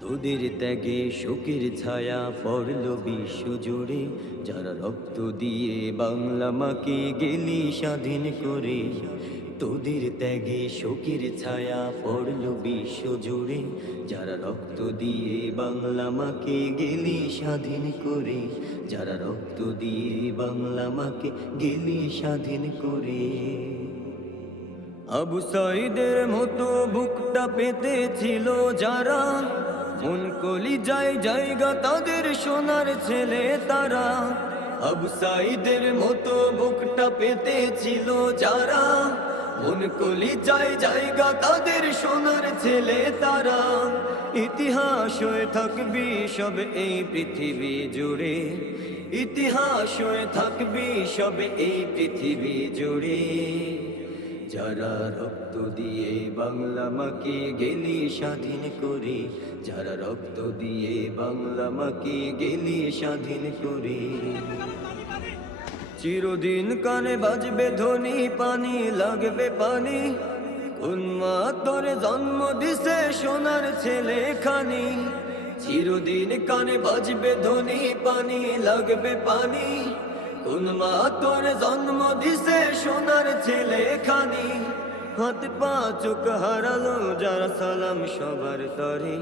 তোদের ত্যাগে শোকের ছায়া পড়ল বিশ্ব জুড়ে। যারা রক্ত দিয়ে বাংলা মাকে গেলি স্বাধীন করে। তোদের ত্যাগে শোকের ছায়া পড়ল বিশ্ব জুড়ে যারা রক্ত দিয়ে বাংলা মাকে গেলি স্বাধীন করে, যারা রক্ত দিয়ে বাংলা মাকে গেলি স্বাধীন করে। আবু সাইদের মতো বুকটা পেতে ছিল যারা, মন কলি যায় জায়গা তাদের সোনার ছেলে তারা। আবু সাইদের মতো বুকটা পেতে ছিল যারা মন কলি জায়গা তাদের সোনার ছেলে তারা। ইতিহাস হয়ে থাকবি সব এই পৃথিবী জুড়ে। ইতিহাস হয়ে থাকবি সব এই পৃথিবী জুড়ে। যারা রক্ত দিয়ে বাংলা মাকে গেলি স্বাধীন করি, যারা রক্ত দিয়ে বাংলা মাকে গেলি স্বাধীন করে। চিরদিন কানে বাজবে ধ্বনি, পানি লাগবে পানি। কোন মা তোরে জন্ম দিছে সোনার ছেলে খানি। চিরদিন কানে বাজবে ধ্বনি, পানি লাগবে পানি। কোন মা তোর জন্ম দিছে সোনার ছেলে খানি। হাত পা চোখ হারালো, যারা সালাম সবার তরে।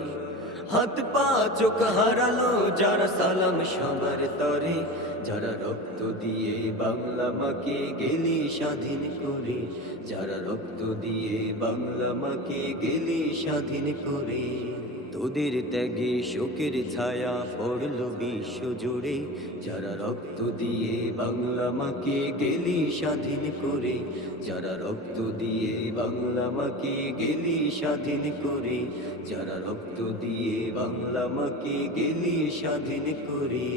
হাত পা, চোখ হারালো, যারা সালাম সবার তরে। যারা রক্ত দিয়ে বাংলা মাকে গেলি স্বাধীন করে, যারা রক্ত দিয়ে বাংলা মাকে গেলি স্বাধীন করে। তোদের ত্যাগে শোকের ছায়া পড়ল বিশ্ব জুড়ে। যারা রক্ত দিয়ে বাংলা মাকে গেলি স্বাধীন করে, যারা রক্ত দিয়ে বাংলা মাকে গেলি স্বাধীন করে, যারা রক্ত দিয়ে বাংলা মাকে গেলি স্বাধীন করে।